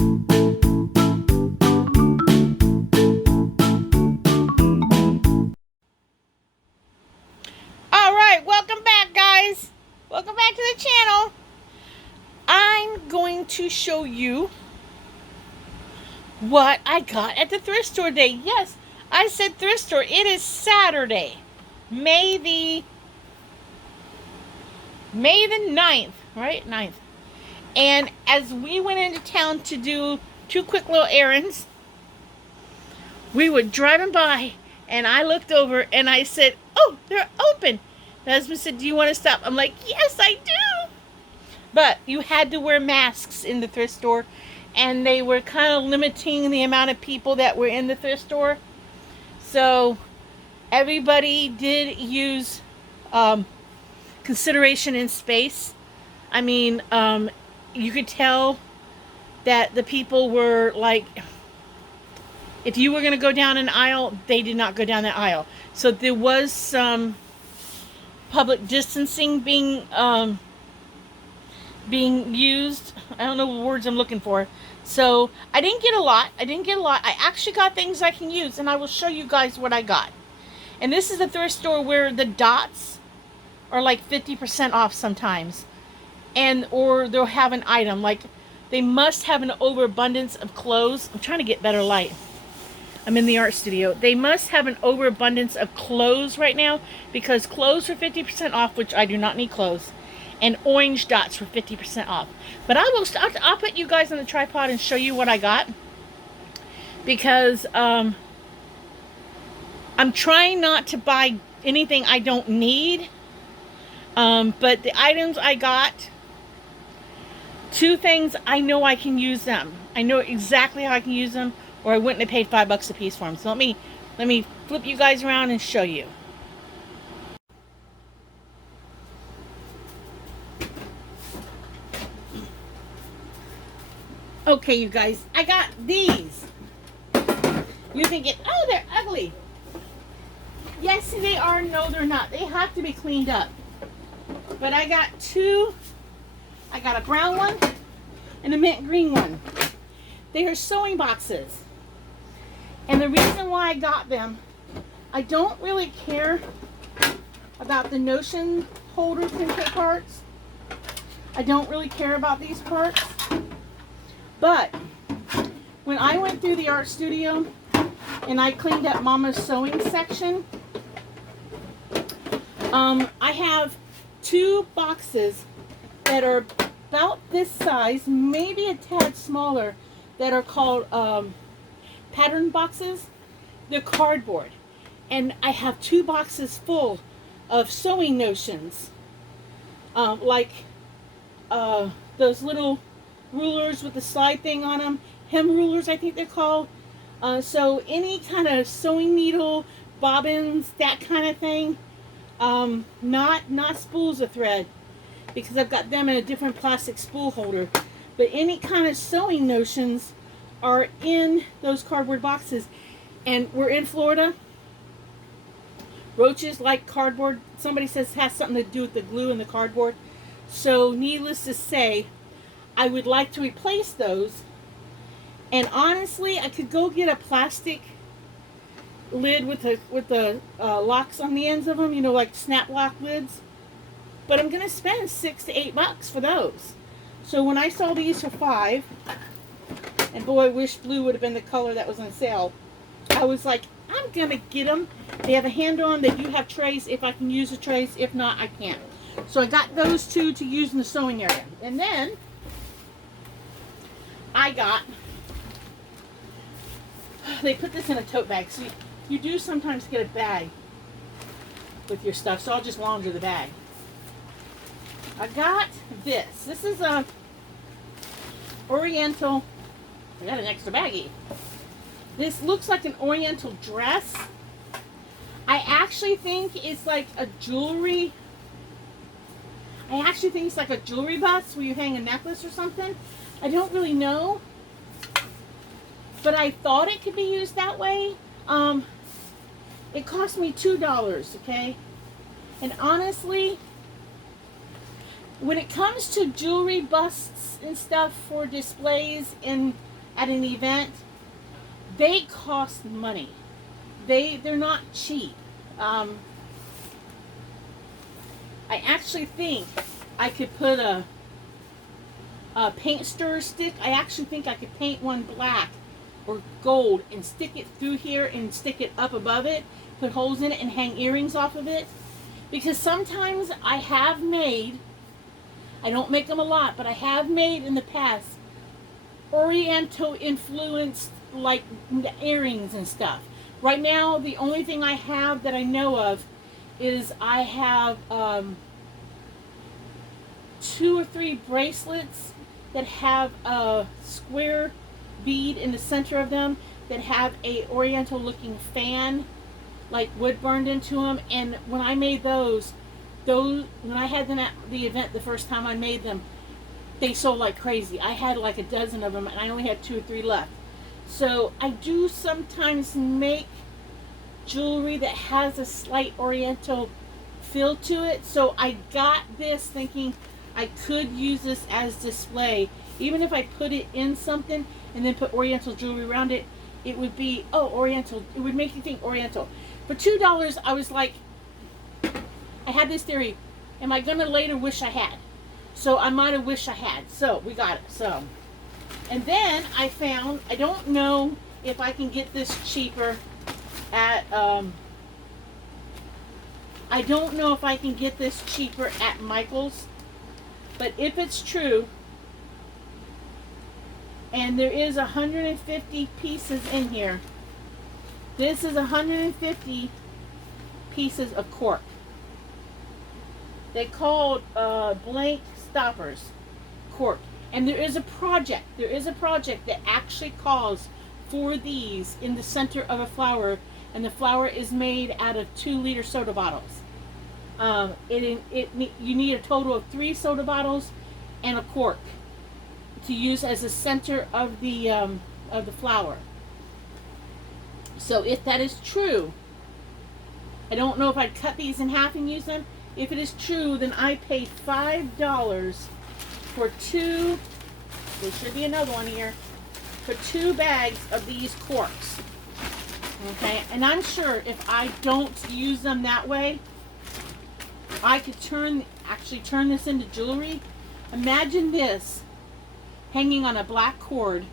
Alright, welcome back, guys. Welcome back to the channel. I'm going to show you what I got at the thrift store today. Yes, I said thrift store. It is Saturday, May the 9th, right? 9th. And as we went into town to do 2 quick little errands, we were driving by and I looked over and I said, "Oh, they're open." My husband said, "Do you want to stop?" I'm like, "Yes, I do." But you had to wear masks in the thrift store, and they were kind of limiting the amount of people that were in the thrift store. So everybody did use consideration in space. I mean, you could tell that the people were like, if you were going to go down an aisle, they did not go down the aisle. So there was some public distancing being used. I don't know the words I'm looking for. So I didn't get a lot. I actually got things I can use, and I will show you guys what I got. And this is a thrift store where the dots are like 50% off sometimes. And or they'll have an item like they must have an overabundance of clothes. I'm trying to get better light. I'm in the art studio. They must have an overabundance of clothes right now because clothes are 50% off, which I do not need clothes, and orange dots for 50% off. But I'll put you guys on the tripod and show you what I got because I'm trying not to buy anything I don't need. But the items I got, 2 things I know I can use them. I know exactly how I can use them, or I wouldn't have paid $5 a piece for them. So let me flip you guys around and show you. Okay, you guys, I got these. You thinking, oh, they're ugly. Yes, they are. No, they're not. They have to be cleaned up. But I got 2. I got a brown one and a mint green one. They are sewing boxes. And the reason why I got them, I don't really care about the Notion holder template parts. I don't really care about these parts. But when I went through the art studio and I cleaned up Mama's sewing section, I have 2 boxes that are about this size, maybe a tad smaller, that are called pattern boxes. They're cardboard. And I have 2 boxes full of sewing notions. Like those little rulers with the slide thing on them. Hem rulers, I think they're called. So any kind of sewing needle, bobbins, that kind of thing. Not spools of thread, because I've got them in a different plastic spool holder. But any kind of sewing notions are in those cardboard boxes. And we're in Florida. Roaches like cardboard. Somebody says it has something to do with the glue in the cardboard. So needless to say, I would like to replace those. And honestly, I could go get a plastic lid with the locks on the ends of them, you know, like snap lock lids. But I'm gonna spend $6 to $8 for those. So when I saw these for $5, and boy, I wish blue would have been the color that was on sale, I was like, I'm gonna get them. They have a handle on. They do have trays. If I can use the trays, if not, I can't. So I got those 2 to use in the sewing area. And then I got, they put this in a tote bag. So you do sometimes get a bag with your stuff. So I'll just launder the bag. I got this. This is a Oriental. I got an extra baggie. This looks like an Oriental dress. I actually think it's like a jewelry. I actually think it's like a jewelry bust where you hang a necklace or something. I don't really know. But I thought it could be used that way. It cost me $2, okay? And honestly, when it comes to jewelry busts and stuff for displays in at an event, they cost money. They're not cheap. I actually think I could put a paint stirrer stick. I actually think I could paint one black or gold and stick it through here and stick it up above it, put holes in it and hang earrings off of it. Because sometimes I have made, I don't make them a lot, but I have made in the past Oriental influenced like earrings and stuff. Right now, the only thing I have that I know of is I have 2 or 3 bracelets that have a square bead in the center of them that have a Oriental looking fan, like wood burned into them. And when I made those when I had them at the event the first time I made them, they sold like crazy. I had like a dozen of them and I only had 2 or 3 left. So I do sometimes make jewelry that has a slight Oriental feel to it. So I got this thinking I could use this as display. Even if I put it in something and then put Oriental jewelry around it, it would be, oh, Oriental. It would make you think Oriental. For $2, I was like, I had this theory. Am I going to later wish I had? So I might have wished I had. So we got it. So, and then I found, I don't know if I can get this cheaper at, I don't know if I can get this cheaper at Michael's. But if it's true, and there is 150 pieces in here, this is 150 pieces of cork. They called blank stoppers, cork. And there is a project that actually calls for these in the center of a flower, and the flower is made out of 2-liter soda bottles. You need a total of 3 soda bottles and a cork to use as the center of the flower. So if that is true, I don't know if I'd cut these in half and use them. If it is true, then I paid $5 for 2. There should be another one here for 2 bags of these corks. Okay, and I'm sure if I don't use them that way, I could actually turn this into jewelry. Imagine this hanging on a black cord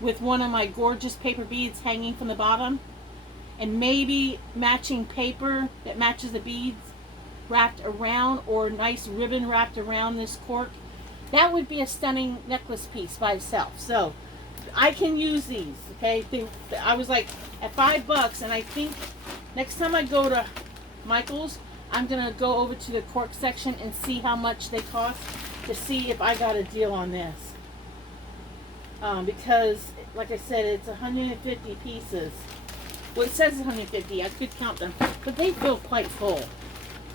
with one of my gorgeous paper beads hanging from the bottom, and maybe matching paper that matches the beads wrapped around, or nice ribbon wrapped around this cork. That would be a stunning necklace piece by itself. So I can use these. Okay, I was like at $5, and I think next time I go to Michael's, I'm going to go over to the cork section and see how much they cost to see if I got a deal on this. Because, like I said, it's 150 pieces. Well, it says 150. I could count them. But they feel quite full.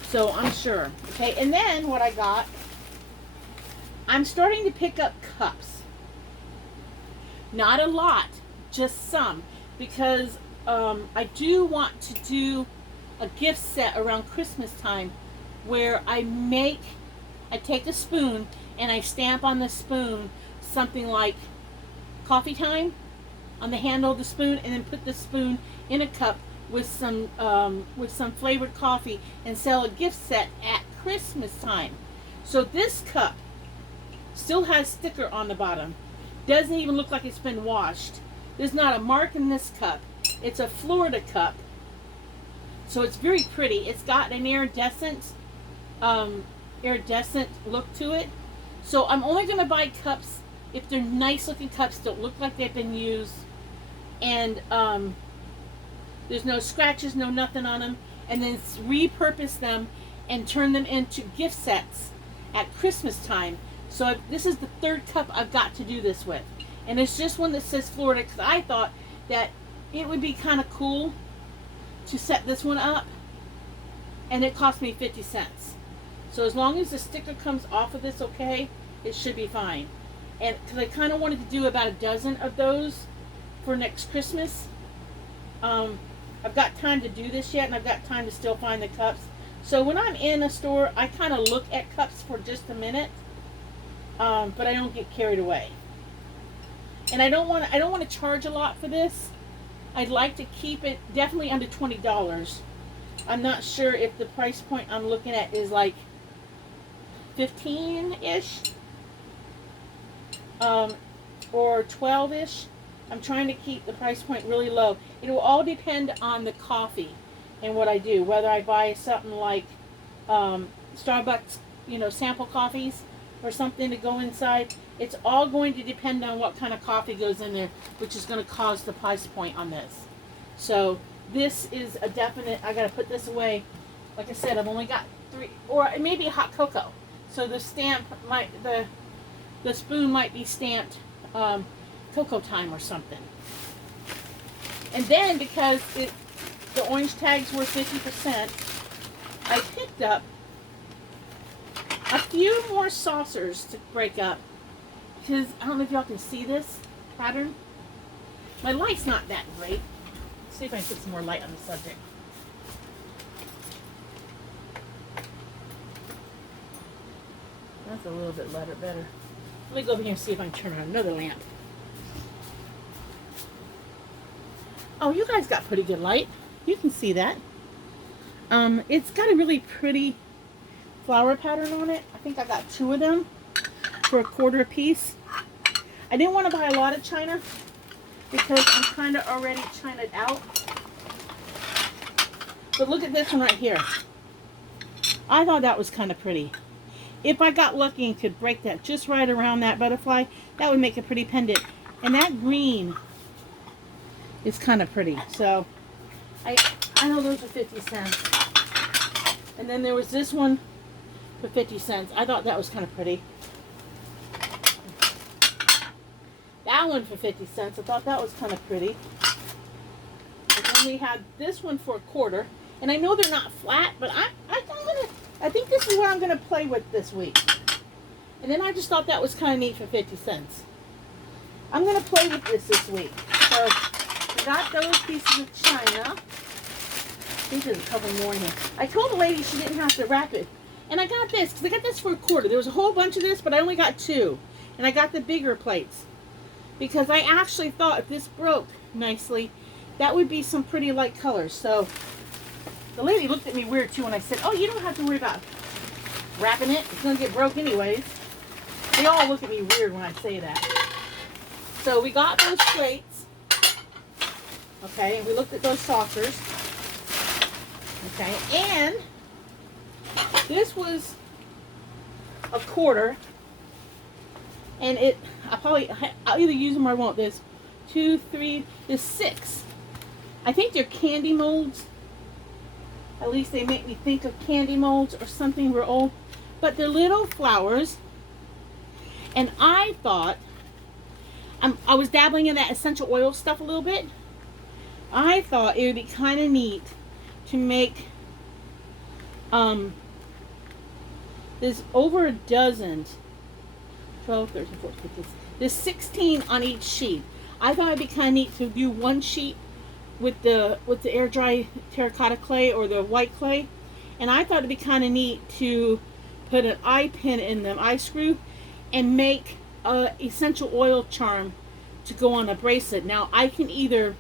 So, I'm sure. Okay, and then what I got, I'm starting to pick up cups. Not a lot, just some. Because I do want to do a gift set around Christmas time where I take a spoon and I stamp on the spoon something like coffee time on the handle of the spoon, and then put the spoon in a cup with some flavored coffee and sell a gift set at Christmas time. So this cup still has sticker on the bottom. Doesn't even look like it's been washed. There's not a mark in this cup. It's a Florida cup. So it's very pretty. It's got an iridescent look to it. So I'm only going to buy cups if they're nice looking cups that look like they've been used, and there's no scratches, no nothing on them, and then repurpose them and turn them into gift sets at Christmas time. So this is the 3rd cup I've got to do this with, and it's just one that says Florida, because I thought that it would be kind of cool to set this one up, and it cost me 50 cents. So as long as the sticker comes off of this okay, it should be fine. And because I kind of wanted to do about a dozen of those for next Christmas. I've got time to do this yet, and I've got time to still find the cups. So when I'm in a store, I kind of look at cups for just a minute, but I don't get carried away. And I don't want to charge a lot for this. I'd like to keep it definitely under $20. I'm not sure if the price point I'm looking at is like 15-ish, or 12-ish. I'm trying to keep the price point really low. It will all depend on the coffee and what I do. Whether I buy something like Starbucks, sample coffees or something to go inside. It's all going to depend on what kind of coffee goes in there, which is going to cause the price point on this. So this is a definite, I got to put this away. Like I said, I've only got 3, or maybe hot cocoa. So the stamp might, the spoon might be stamped cocoa time or something. And then because the orange tags were 50%, I picked up a few more saucers to break up, because I don't know if y'all can see this pattern. My light's not that great. Let's see if I can put some more light on the subject. That's a little bit better. Let me go over here and see if I can turn on another lamp. Oh, you guys got pretty good light. You can see that. It's got a really pretty flower pattern on it. I think I got 2 of them for $1/4 a piece. I didn't want to buy a lot of china because I'm kind of already chinaed out. But look at this one right here. I thought that was kind of pretty. If I got lucky and could break that just right around that butterfly, that would make a pretty pendant. And that green is kind of pretty. So I know those are 50 cents. And then there was this one for 50 cents. I thought that was kind of pretty. That one for 50 cents. I thought that was kind of pretty. And then we had this one for $1/4. And I know they're not flat, but I think this is what I'm gonna play with this week. And then I just thought that was kind of neat for 50 cents. I'm gonna play with this week. So we got those pieces of china. I think there's a couple more in here. I told the lady she didn't have to wrap it. And I got this, because I got this for $1/4. There was a whole bunch of this, but I only got 2. And I got the bigger plates. Because I actually thought if this broke nicely, that would be some pretty light colors. So the lady looked at me weird too when I said, oh, you don't have to worry about wrapping it. It's going to get broke anyways. They all look at me weird when I say that. So we got those plates. Okay, and we looked at those saucers. Okay, and this was $1/4. And I'll either use them or I won't. There's 2, 3, there's 6. I think they're candy molds. At least they make me think of candy molds or something real old. But they're little flowers. And I thought, I was dabbling in that essential oil stuff a little bit. I thought it would be kind of neat to make, there's over a dozen, 12, 13, 14, 15, there's 16 on each sheet. I thought it'd be kind of neat to do one sheet with the air dry terracotta clay or the white clay, and I thought it'd be kind of neat to put an eye pin in them, eye screw, and make a essential oil charm to go on a bracelet. Now I can either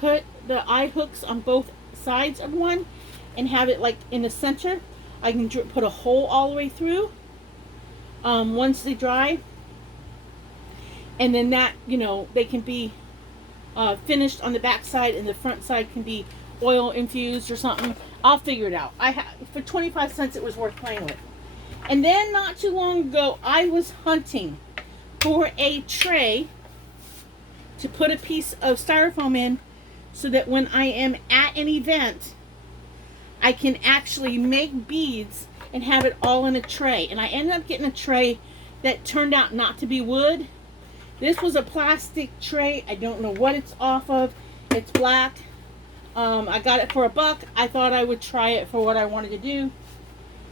put the eye hooks on both sides of one and have it like in the center. I can put a hole all the way through once they dry, and then that, they can be finished on the back side, and the front side can be oil infused or something. I'll figure it out. For 25 cents it was worth playing with. And then not too long ago I was hunting for a tray to put a piece of styrofoam in, so that when I am at an event I can actually make beads and have it all in a tray. And I ended up getting a tray that turned out not to be wood. This was a plastic tray. I don't know what it's off of. It's black. I got it for $1. I thought I would try it for what I wanted to do.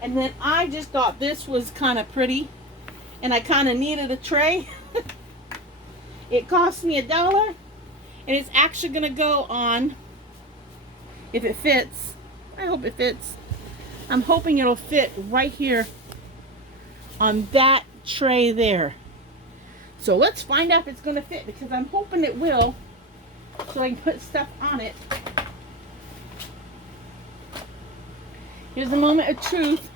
And then I just thought this was kind of pretty. And I kind of needed a tray. It cost me $1. And it's actually going to go on, if it fits. I hope it fits. I'm hoping it'll fit right here on that tray there. So let's find out if it's going to fit, because I'm hoping it will, so I can put stuff on it. Here's the moment of truth.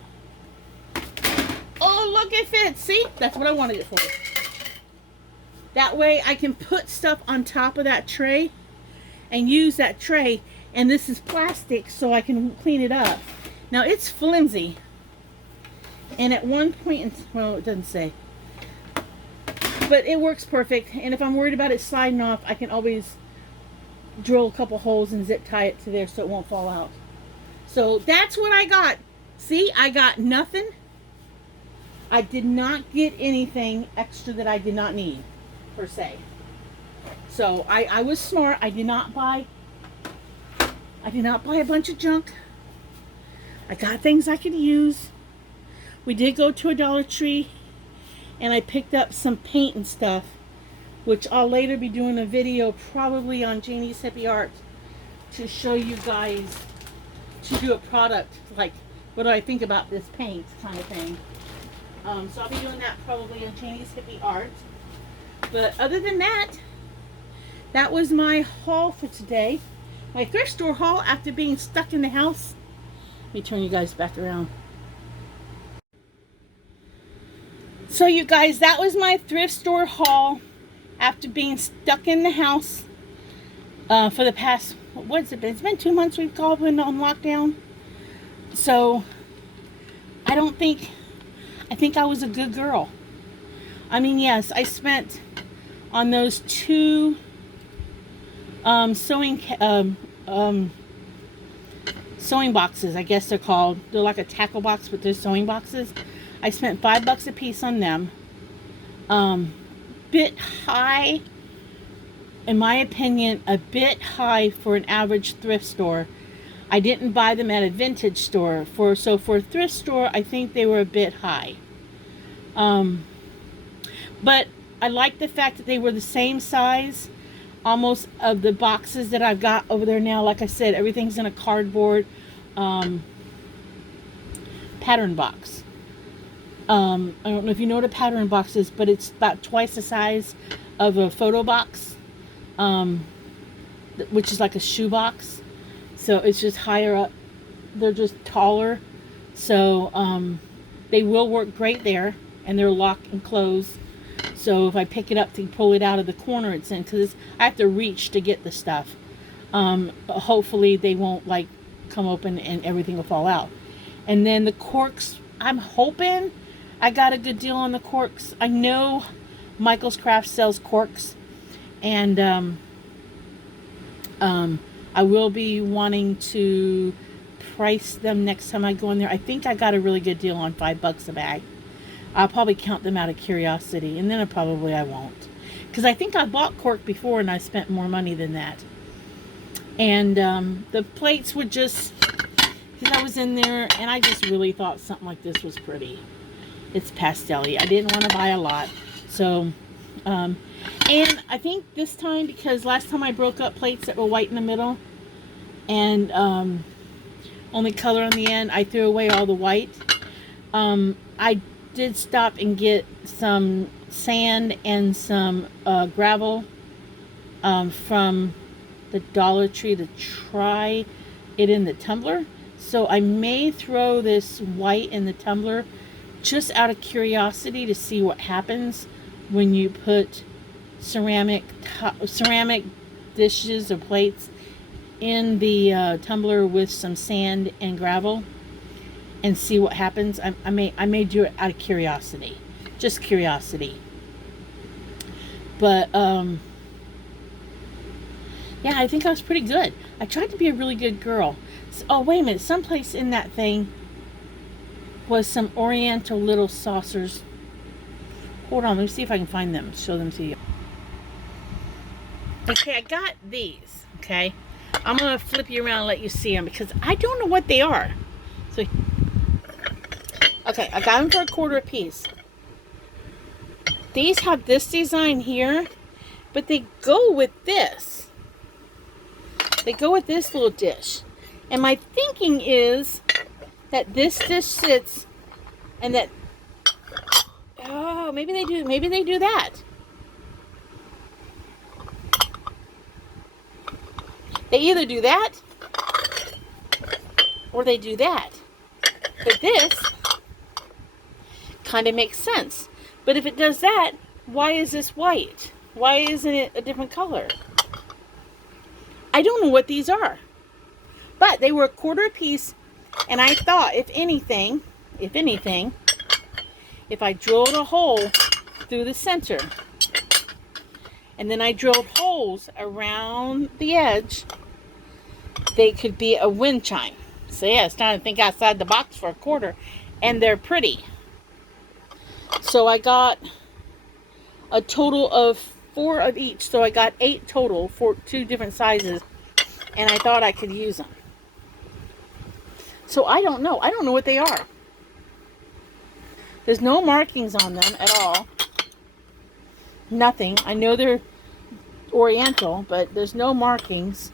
Oh, look, it fits. See? That's what I wanted it for. That way I can put stuff on top of that tray and use that tray. And this is plastic, so I can clean it up. Now, it's flimsy. And at one point, well, it doesn't say. But it works perfect. And if I'm worried about it sliding off, I can always drill a couple holes and zip tie it to there so it won't fall out. So that's what I got. See, I got nothing. I did not get anything extra that I did not need, per se. So I was smart. I did not buy a bunch of junk. I got things I could use. We did go to a Dollar Tree, and I picked up some paint and stuff, which I'll later be doing a video probably on Janie's Hippie Art to show you guys, to do a product, like what do I think about this paint kind of thing. So I'll be doing that probably on Janie's Hippie Art. But other than that, that was my haul for today. My thrift store haul after being stuck in the house. Let me turn you guys back around. So you guys, that was my thrift store haul after being stuck in the house for the past, what's it been? It's been 2 months we've all been on lockdown. So I think I was a good girl. I mean, yes, I spent on those 2 sewing boxes, I guess they're called. They're like a tackle box, but they're sewing boxes. I spent $5 a piece on them. Bit high, in my opinion, a bit high for an average thrift store. I didn't buy them at a vintage store. So for a thrift store, I think they were a bit high. But I like the fact that they were the same size, almost, of the boxes that I've got over there now. Like I said, everything's in a cardboard pattern box. I don't know if you know what a pattern box is, but it's about twice the size of a photo box, which is like a shoe box. So it's just higher up. They're just taller. So they will work great there, and they're lock and close. So if I pick it up to pull it out of the corner it's in, because I have to reach to get the stuff. Hopefully they won't like come open and everything will fall out. And then the corks, I'm hoping I got a good deal on the corks. I know Michael's Craft sells corks, and I will be wanting to price them next time I go in there. I think I got a really good deal on $5 a bag. I'll probably count them out of curiosity, and then I won't, because I think I bought cork before and I spent more money than that. And the plates were just, because I was in there and I just really thought something like this was pretty. It's pastel-y. I didn't want to buy a lot. So and I think this time, because last time I broke up plates that were white in the middle and only color on the end, I threw away all the white. I did stop and get some sand and some gravel from the Dollar Tree to try it in the tumbler. So I may throw this white in the tumbler just out of curiosity to see what happens when you put ceramic dishes or plates in the tumbler with some sand and gravel, and see what happens. I may do it out of curiosity, just curiosity. But yeah, I think I was pretty good. I tried to be a really good girl. So, oh, wait a minute. Someplace in that thing was some oriental little saucers. Hold on. Let me see if I can find them. Show them to you. Okay, I got these. Okay. I'm going to flip you around and let you see them, because I don't know what they are. So, okay, I got them for $1 a piece. These have this design here, but they go with this. They go with this little dish. And my thinking is that this dish sits, and that, oh, maybe they do that. They either do that or they do that. But this kind of makes sense. But if it does that, why is this white? Why isn't it a different color? I don't know what these are. But they were a quarter a piece, and I thought, if anything, if I drilled a hole through the center, and then I drilled holes around the edge, they could be a wind chime. So yeah, it's time to think outside the box for a quarter. And they're pretty. So I got a total of 4 of each. So I got 8 total for 2 different sizes. And I thought I could use them. So I don't know. I don't know what they are. There's no markings on them at all. Nothing. I know they're oriental, but there's no markings.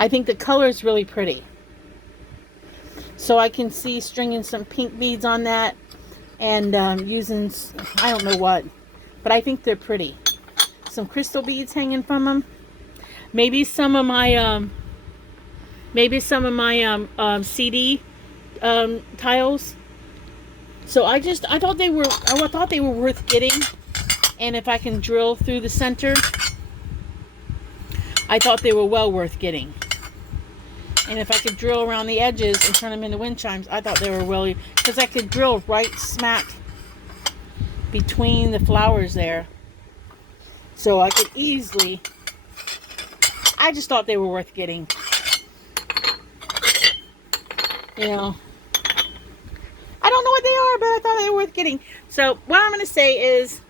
I think the color is really pretty. So I can see stringing some pink beads on that and using, I don't know what, but I think they're pretty. Some crystal beads hanging from them. Maybe some of my CD tiles. So I thought they were worth getting. And if I can drill through the center, I thought they were well worth getting. And if I could drill around the edges and turn them into wind chimes, I thought they were really, because I could drill right smack between the flowers there. So I could easily, I just thought they were worth getting. You know, I don't know what they are, but I thought they were worth getting. So what I'm going to say is,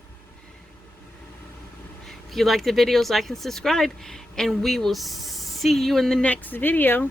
if you like the videos, like and subscribe, and we will see you in the next video.